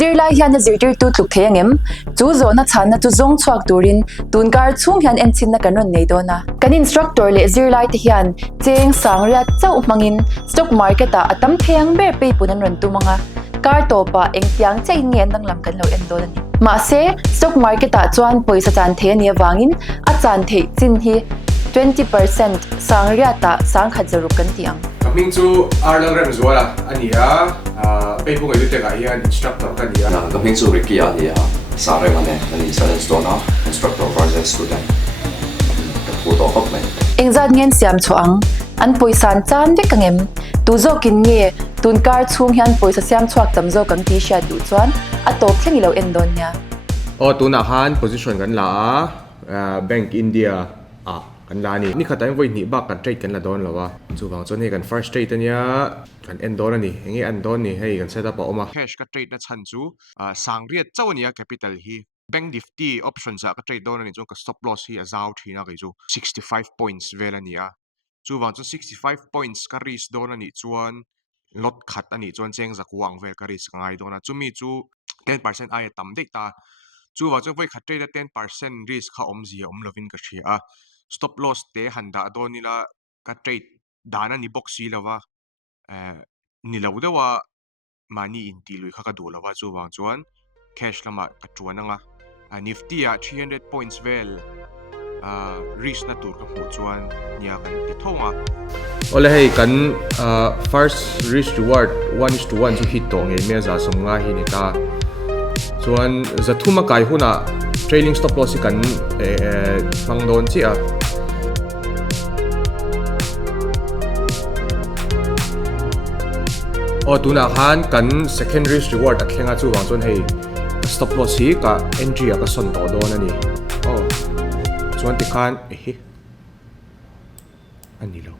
zirlai hian na zirtir tu tluk theyangem chu zo na chan na chu zong chuak turin tunkar chung hian enchin na kanon nei dona kan instructor le zirlai te hian cheng sangria chau mangin stock market a atam theyang ber pe punan ron tu manga kar topa engtiang chei nge nang lam kan lo en don ni ma se stock market a chuan poisa chan the ni wangin a chan the chin hi 20% sangria ta sang khajaru kan tiang kaming chu arlang ram zuala ania paybook ai te ga hian instructor kan dia kaming chu rikia hi sare mane ani science dona instructor versus student pu to kop mai engzat ngen siam chuang an poisan chan de kangem tu zo kin nge tunkar chung hian poisa siam chuak tam zo kang ti sha du chuan a top thleng lo en don nya o tuna han position kan la bank india kan la ni khatai voi ni ba kan trade kan la don lawa chu wang chon he kan first trade ania kan end don ani nge an don ni hei kan setup oma cash ka trade na chan chu sangriat chawnia capital hi bank nifty options ka trade don ani chu ka stop loss hi azau thina kai chu 65 points velania chu wang chu 65 points ka risk don ani chuan lot khat ani chuan cheng zakuang vel ka risk ngai dona chumi chu 10% ai tam dei ta chu wang chu voi khat trade 10% risk kha om zia om lovin ka thia stop loss te handa donila ka trade dana ni boxi lawa ni laudawa mani inti lui kha ka du lawa chu wang chuan cash lama ka chuan nga nifty a 300 points vel risk na tur ka mu chuan nia kan ti thonga ole hei kan first risk reward 1:1 chu hit to nge me za som nga hi ni ta chuan zathuma kai huna trailing stop loss kan mang don chi a o tuna han kan secondary reward athenga chu wang chon hei stop loss hi ka entry ka son to don ani o chuan ti khan ani lo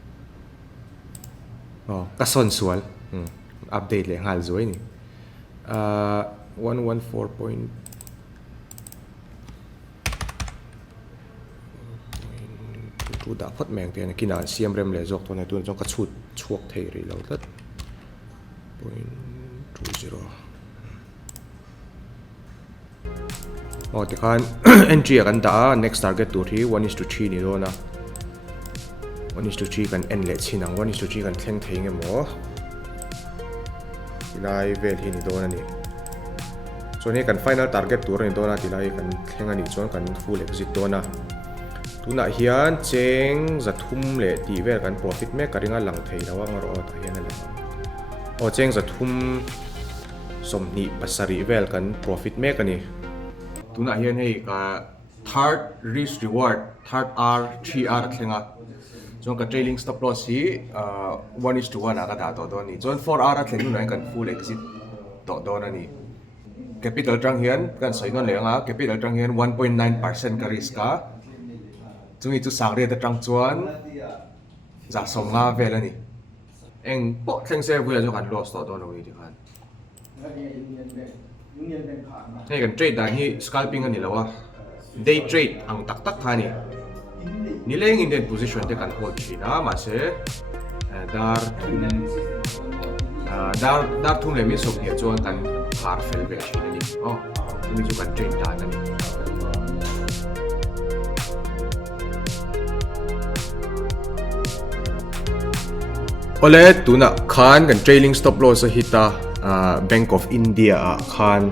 o ka son sual update le hal zoi ni 114. Tu da phot meng te na kina siam rem le jok to na tu jong ka chut chuak thei ri lo tat 0.20 o ti khan entry kan da next target tu thi 1:3 ni do na 1:3 kan en le chinang 1:3 kan thleng thei nge mo tilai vel hi ni do na ni so ne kan final target tur ni do na tilai kan thleng ani chuan kan full exit do na tuna hian cheng zathum le ti vel kan profit me karinga lang thei lawa ngaro ta hian la o cheng zathum somni pasari vel kan profit me kani tuna hian hei ka third risk reward third r 3r thlenga chong ka trailing stop loss hi 1:1 aga da to do ni chon 4r thlengu nai kan full exit to do na ni capital tang hian kan soinon lenga capital tang hian 1.9% ka risk ka chungi chu sangre da tang chuan za som nga vel ani eng po thleng se vuya jo kan loss to don oi ti khan hei kan trade dan hi scalping ani lawa day trade ang tak tak khani ni leng in that position te kan hold thina ma se dar thum le mi sok ni chuan kan har fel ve thina ni mi chu kan trade dan ani ole tuna khan kan trailing stop loss hita Bank of India khan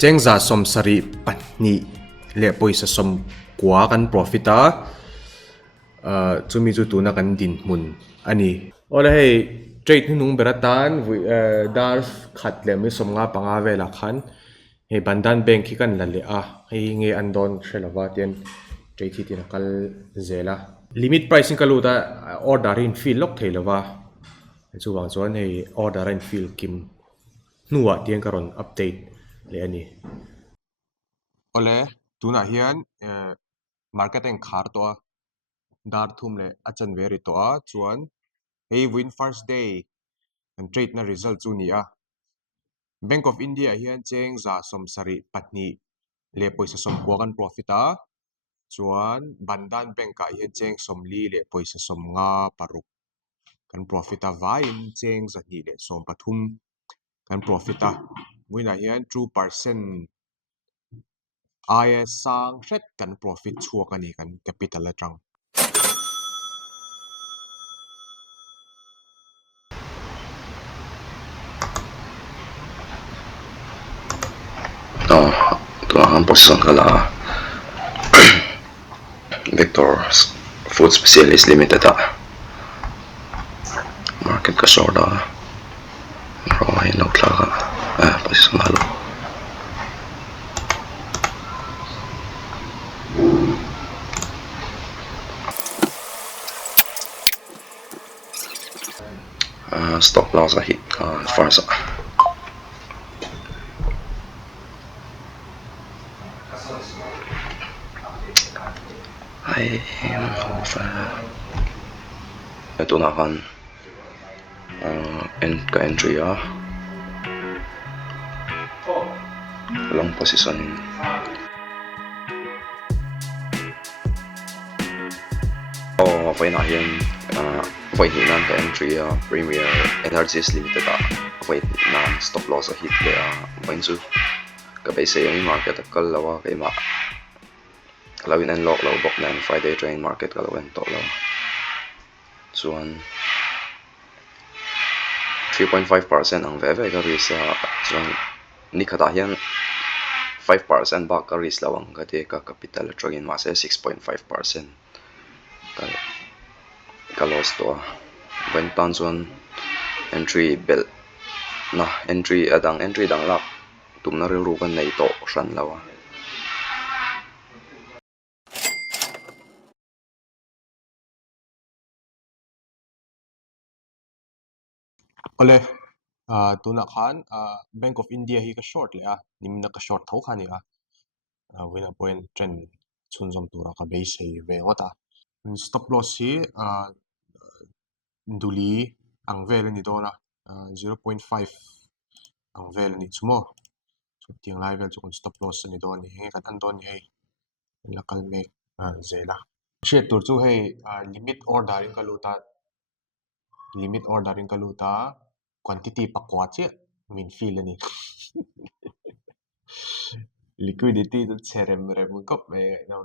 chengza som sari patni le poisa som kwa kan profit a chumi chu tuna kan din mun ani ole hei trade nung beratan dar khat le mi som nga panga vela khan he Bandhan Bank hi kan la le hei nge andon threlawa ten trade hi tin kal zela limit pricing kaluta order in fill lok theilawa chu wang chuan hei order in fill kim nuwa tiang karon update le ani ole tuna hian marketing khar to dar thum le achan veri to chuan hei win first day and trade na result chu ni Bank of India hian cheng za som sari patni le poisa som kuan profit chuan Bandhan Bank ka hian cheng somli le poisa som nga paruk kan profit vain cheng zani le som pathum kan profit mui na hian 2% ai sang hret kan profit chuak ani kan capital atang to ang position kala Victor Food Specialist Limited market ka short rồi nó là position halo stop loss hit first I am over ito na kan entry long position okay na yan okay na ka entry Premier Energies Limited okay na stop loss hit le okay su kabay sa yung market kalawa kay ma kalawin and lock law bok na Friday train market kalawin to law suan 3.5% ang veve ka ris suan ni kata yan 5% ba ka ris lawang kati ka capital trogin masa 6.5% ka loss to when tan suan entry bell na entry dang lak tum na ru kan nei to san lawa ole tuna khan Bank of India hi ka short le nimna ka short tho khani wina point trend chunjom tura ka base sei ve ngota stop loss hi duli ang vel ni dona 0.5 ang vel ni chumo so tiang lai vel chukun stop loss ni don ni he kan an don ni hei lakal mek zela share tur chu hei limit order in kaluta quantity pakwa che min feel ani liquidity to cherem rem kop me no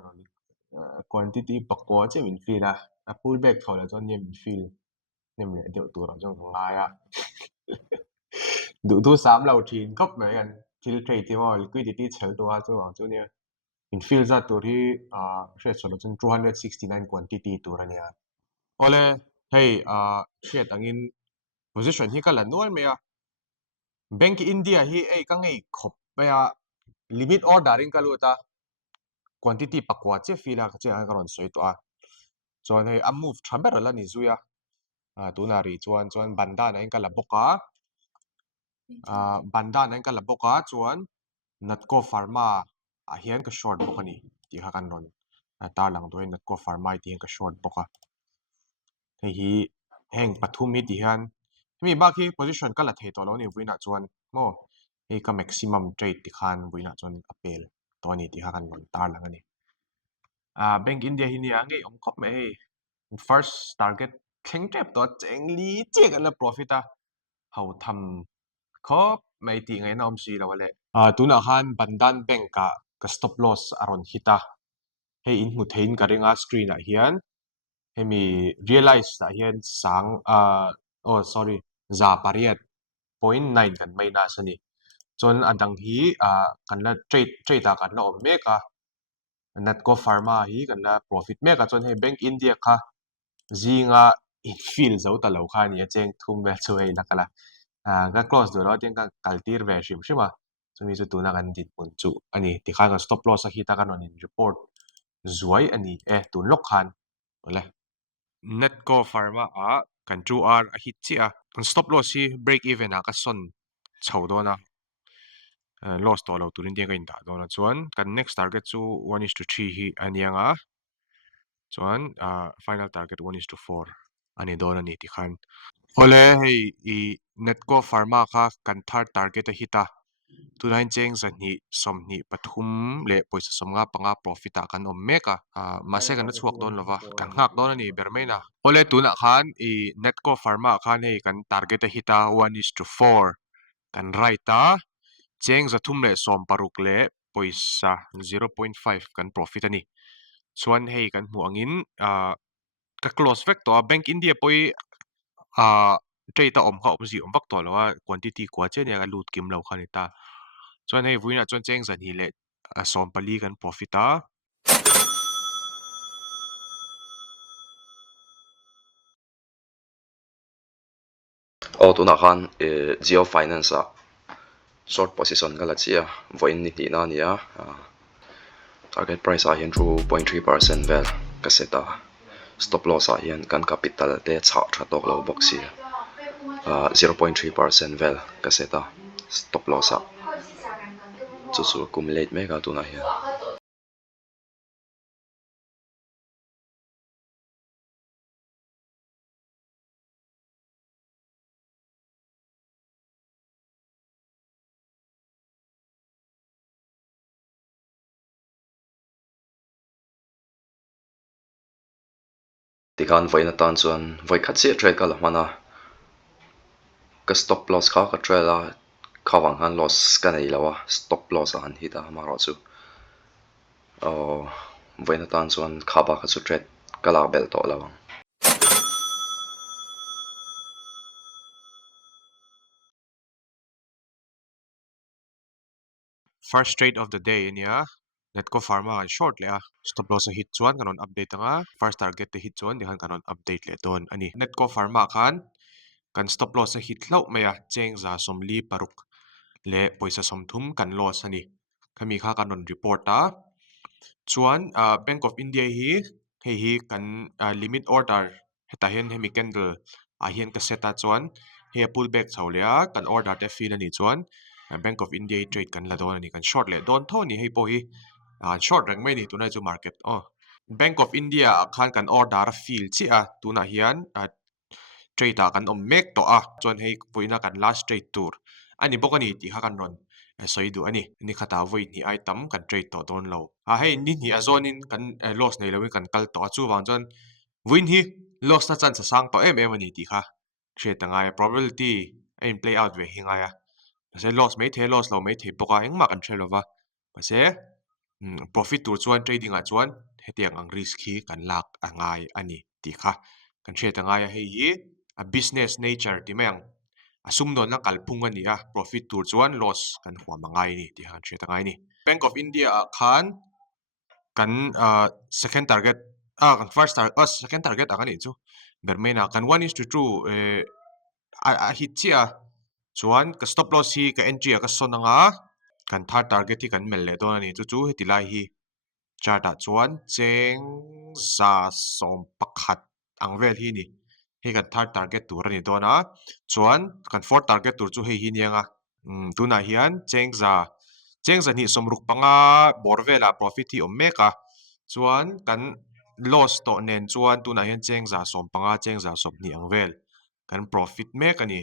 quantity pakwa che min feel a pullback thola chon nem min feel nem le deu tur chong ngaya du tu sam lau thin kop me kan til trade ti mo liquidity chel to ha chu chu ne in feel za tur hi share cholo chon 269 quantity tur ania ole hey share angin position hi kala nual me Bank India hi ka ngei khop me limit ordering kaluta quantity pakwa che fila che an karon soi to chuan hei a move thaber la ni zuya tuna ri chuan banda na in kala boka chuan Natco Pharma hian ka short boka ni ti kha kan ron tar lang doi Natco Pharma ti ka short boka hei hi heng pathum mi ti hian mi ba khi position kala thei to lo ni buina chuan mo hei ka maximum trade ti khan buina chuan apel to ni ti kha kan ron tar lang ani Bank India hi ni ange om khop me hei first target thleng trap to chengli che kan la profit hau tham khop mai ti ngai nom si lo le tuna khan Bandhan Bank ka stop loss aron hita hei in mu thein ka ringa screen a hian hemi realize a hian sang oh sorry za pariat 0.9 kan mai na sani chon adang hi kan la trade kan la om meka Natco Pharma hi kan la profit meka chon hei Bank India kha zinga in feel zo ta lo kha ni cheng thum ve chu hei nakala ga close do ro tin ka kaltir ve shim shima chumi chu tuna kan dit pun chu ani ti kha ka stop loss a hi ta kan on in report zuai ani tun lok khan ole Natco Pharma kan chu a hit chi kan stop loss hi break even ka son chho do na loss to lo turin dia ka in da do na chuan kan next target chu 1:3 hi anianga chuan final target 1:4 ani do na ni ti khan ole hei I Natco Pharma kha kan third target a hita tunain cheng zani somni pathum le poisa somnga panga profit kan om meka mase kan chuak don lova kan ngak don ani bermaina ole tuna khan Natco Pharma khan hei kan target a hita 1:4 kan right cheng za thum le som paruk le poisa 0.5 kan profit ani chuan hei kan hmu angin ka close vek to Bank India poi trade ta om kha om zi om vak to lawa quantity kwa chen ya lut kim lo khani ta chuan hei vuina chuan cheng zan hi le som pali kan profit a tuna khan Geo Finance a short position kala chia voin ni na nia target price a hian 2.3% vel ka seta stop loss a hian kan capital te cha tha tok lo box hi 0.3% vel ka seta stop loss a chu accumulate mega tuna hian tikan voina tan chuan voi khat che trade kala mana ka stop loss kha ka trade a khawang han loss ka nei lawa stop loss an hita ma ro chu voina tan chuan khaba ka chu trade kala bel to lawang first trade of the day nia Netco Pharma an short le a stop loss a hit chuan kanon update anga first target te hit chuan dihan kanon update le don ani Netco Pharma khan kan stop loss a hit hlau mai a cheng za somli paruk le poisa somthum kan loss ani khami kha kanon report a chuan Bank of India hi kan limit order heta hian hemi candle a hian ka seta chuan he pullback chholea kan order te fill ani chuan Bank of India trade kan la don ani kan short le don tho ni hei po hi short rang mai ni tunai chu market Bank of India khan kan order fill chi a tuna hian trade a kan om mek to a chuan hei poina kan last trade tur ani bokani ti kha kan ron soidu ani ni khata voi ni item kan trade to don lo hei ni ni azon in kan loss nei lo kan kal to chu wang chuan win hi loss na chan sa sang to em ani ti kha trade tanga probability in play out ve hinga ya se loss mai the loss lo mai the poka engma kan threlova se profit tur chuan trading a chuan hetiang ang risk hi kan lak angai ani ti kha kan trade tanga ya hei a business nature ti meng asum don lang kalphung ani a profit tur chuan loss kan huam angai ni ti han thre tangai ni Bank of India khan kan second target kan first target second target angani chu bermena kan 1:2 a hit chia chuan ka stop loss hi ka entry ka sonanga kan third target hi kan mel le don ani chu hetilai hi chart a chuan cheng za som pakhat angvel hi ni hi kan third target tur ani dona chuan kan fourth target tur chu hei hi nianga tuna hian cheng za ni somruk panga borvela profit hi omeka chuan kan loss to nen chuan tuna hian cheng za som panga cheng za som ni angvel kan profit mek ani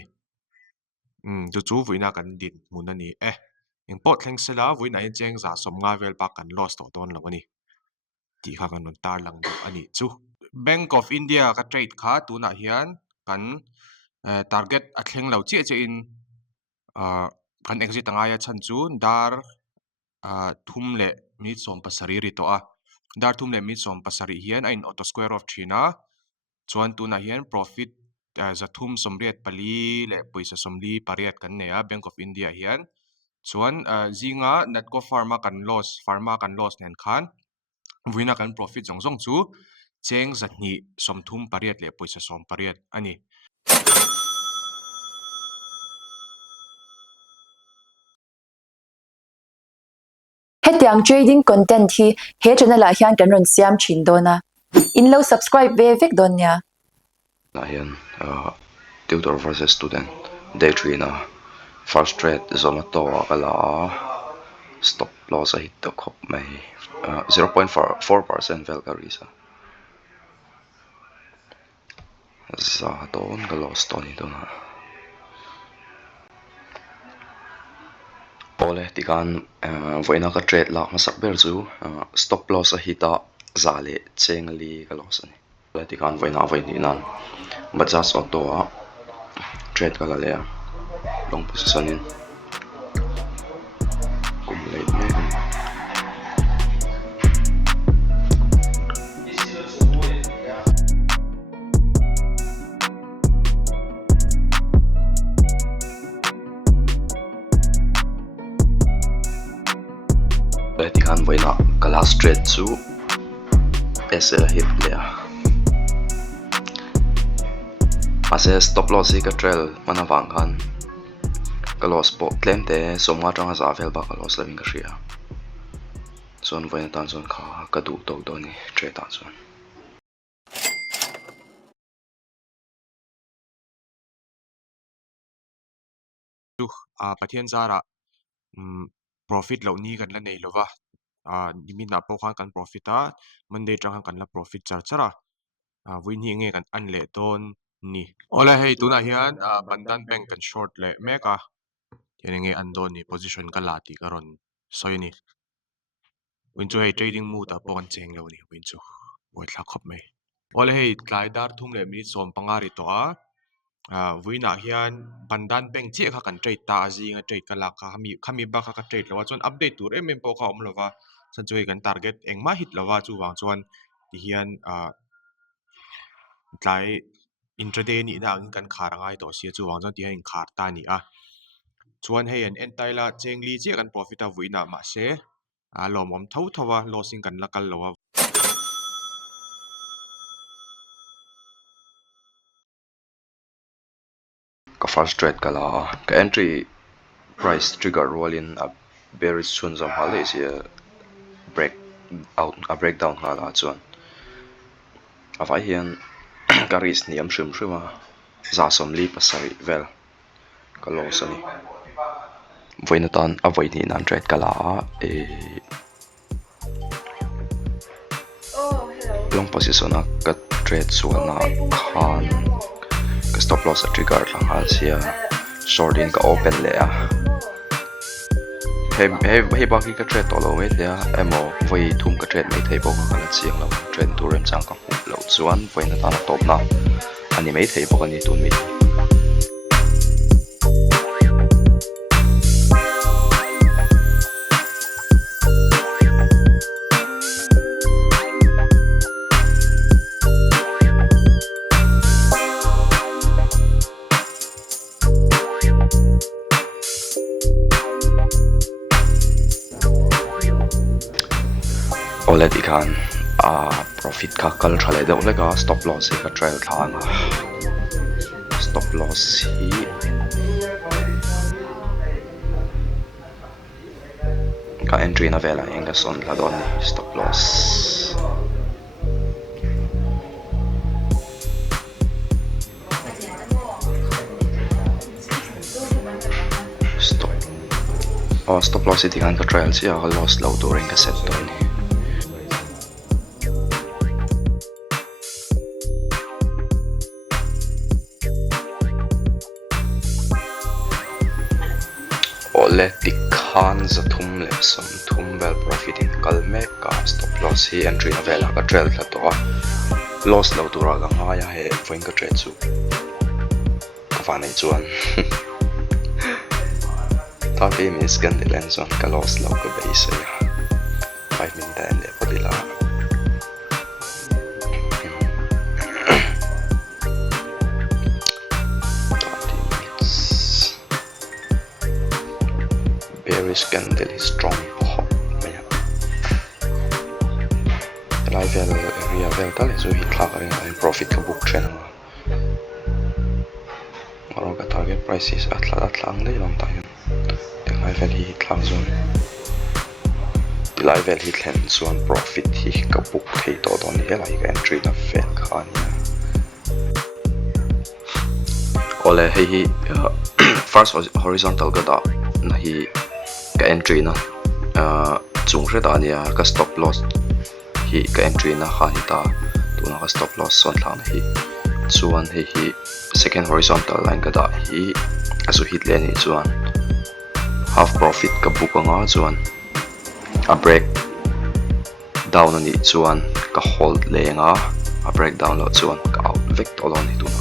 chu vuina kan din mun ani import thleng sela vuina hian cheng za som nga vel pa kan loss to don lo ani ti kha kan non tar lang ani chu Bank of India ka trade kha tuna hian kan target a thleng lo che che in kan exit anga ya chan chu dar thum le mi som pasari ri to a dar thum le mi som pasari hian a in auto square of thina chuan tuna hian profit za thum somriat pali le poisa somli pariat kan ne a Bank of India hian chuan zinga Natco Pharma kan loss nen khan vuina kan profit zong chu cheng zahni somthum pariat le poisa som pariat ani hetiang trading content hi he channel a hian kan ron siam thin dona in lo subscribe ve vek don nia na hian tutor versus student day 3 na first trade zomato kala stop loss a hit to khop mai 0.4% vel karisa za don ka loss to ni dona pole tikan voina ka trade la ma sak ber chu stop loss a hita zale chengli ka loss ani le tikan voina ni nan Bajaj Auto trade kala le long position in le ti khan voina ka last trade chu SL hit le ase stop loss hi ka trail mana wang khan ka loss po claim te somnga tanga za vel ba ka loss loving ka ria zon voina tan zon kha ka du to do ni trade tan zon pathian zara profit lo ni kan la nei lova nimi na po khan kan profit a monday tang kan la profit chara win hi nge kan an le ton ni ola hei tuna hian bandan bank kan short le meka tian nge an don ni position ka la ti karon soi ni win chu hei trading mood a po kan cheng lo ni win chu oi thla khop mai ola hei tlai dar thum le minute som pangari to a wina hian bandan bank che kha kan trade ta zinga trade kala kha khami ba kha trade lawa chon update tur em po kha om lova chan chu kan target engma hit lawa chu wang chuan ti hian tlai intraday ni na ang kan kharangai to sia chu wang chuan ti hian khar ta ni a chuan hei an entaila chengli che kan profit a wina ma se lom om tho thowa losing kan lakal lawa ka first trade kala ka entry price trigger roll in a bearish chun zam hale sia breakdown hala chuan avai hian ka ris ni am shrim shima za som li pasari vel ka loss ani voina tan avai ni nan trade kala long position a ka trade chuan na khan ka stop loss a trigger la hal sia short in ka open le a hei ba ki ka trade to lo we le a emo voi thum ka trade mai thei bo ka la chiang lo trend tu rem chang ka hu lo chuan voina tan top na ani mai thei bo ka ni tu mi ole di khan profit ka kal thale de ole ka stop loss hi ka trail thang stop loss hi ka entry na vela enga son la don stop loss stop loss hi di khan ka trail si a loss low during ka set don ole tikhan za thum le som thum vel profit in kalme ka stop loss hi entry na vela ka trail thla to loss lo tura ga nga ya he foin ka trade chu ka fa nei chuan ta pe min scan de len zon ka loss lo ka base ya 5 min dan le podila bearish candle is strong pop live area vel tal so hit thla ka in profit ka book trend aro ka target prices atlang dei long time the live vel hit thlang zone the live vel hit len chuan profit hi ka book thei to don hi lai ka entry na vel khan ole hi first horizontal ga da na hi ka entry na chung re da nia ka stop loss hi ka entry na kha hi ta tu na ka stop loss son thlang hi chuan hi second horizontal line ka da hi asu hit le ni chuan half profit ka book anga chuan a break down ani chuan ka hold le nga a break down lo chuan ka out vek to lo ni tu na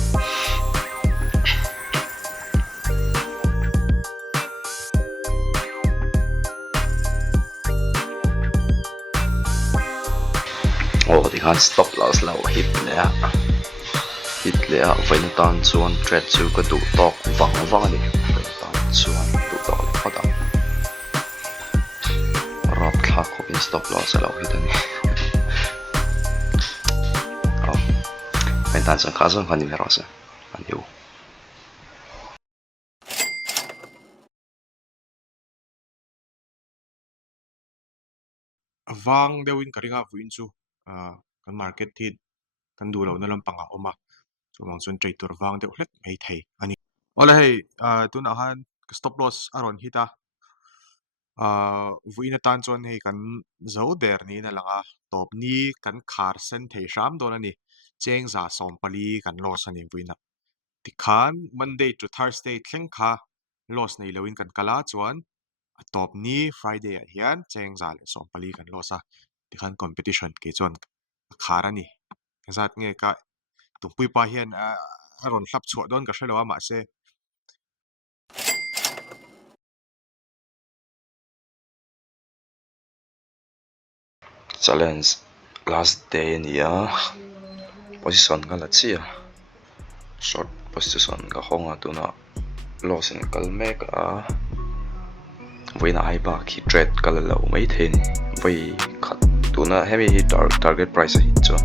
di khan stop loss lo hit le a vain tan chuan trade chu ka du tok wang ni tan chuan du tok khoda rop thla ko in stop loss alo hitani men tan sang khazon khani me rosa aniu Vang deuhin karinga vuin chu kan market thi kan du lo na lam panga oma chu mang chun trade tur wang deuh hlek mai thei ani ola hei tun han stop loss aron hita vuina tan chon hei kan zo der ni na langa top ni kan khar sen thei ram don ani cheng za som pali kan loss ani vuina tikhan Monday to Thursday thleng kha loss nei loin kan kala chuan a top ni Friday a hian cheng za le som pali kan loss a tikhan competition ke chuan khar ani zat nge ka tungpui pa hian aron hlap chhuah don ka hrelo ama se challenge last day nia position ka la chia short position ka honga tuna loss in kalmek a voina ai ba khi trade kala lo mai thein voi khat tuna heavy target price hi chu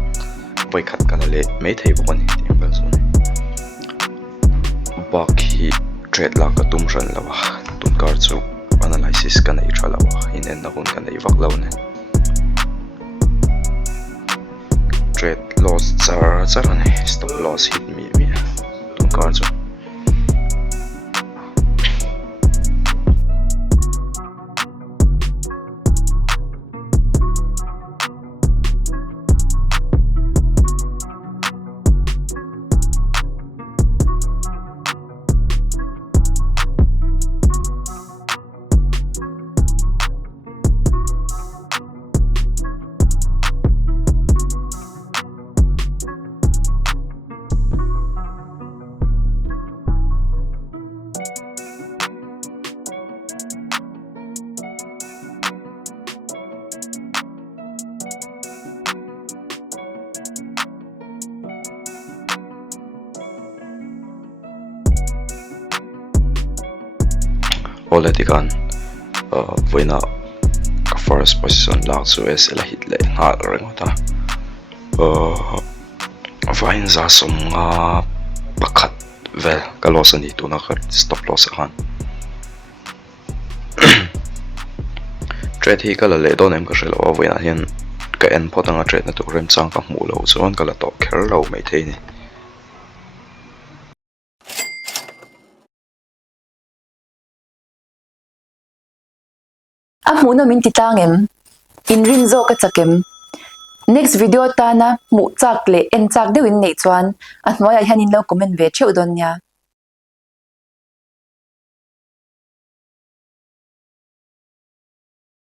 voi khat kala le mai thei bo ni timbal so ba khi trade la ka tum ran lawa tun kar chu analysis ka nei thalawa in en na hun ka nei vak lo ne trade loss char ne stop loss hit mi tun kar chu already kan voina first position lak chu SL hit le nga rengota vain za som nga pakhat vel ka loss ani tuna ka stop loss han trade hi kala le don em ka shelo voina hian ka en potanga trade na tu rem chang ka mu lo chuan kala to kher lo mai thei ni a hmu na min ti tangem in rin zo ka chakem next video ta na mu chak le en chak deuhin nei chuan a hnuaiah hian in lo comment ve theuh don nia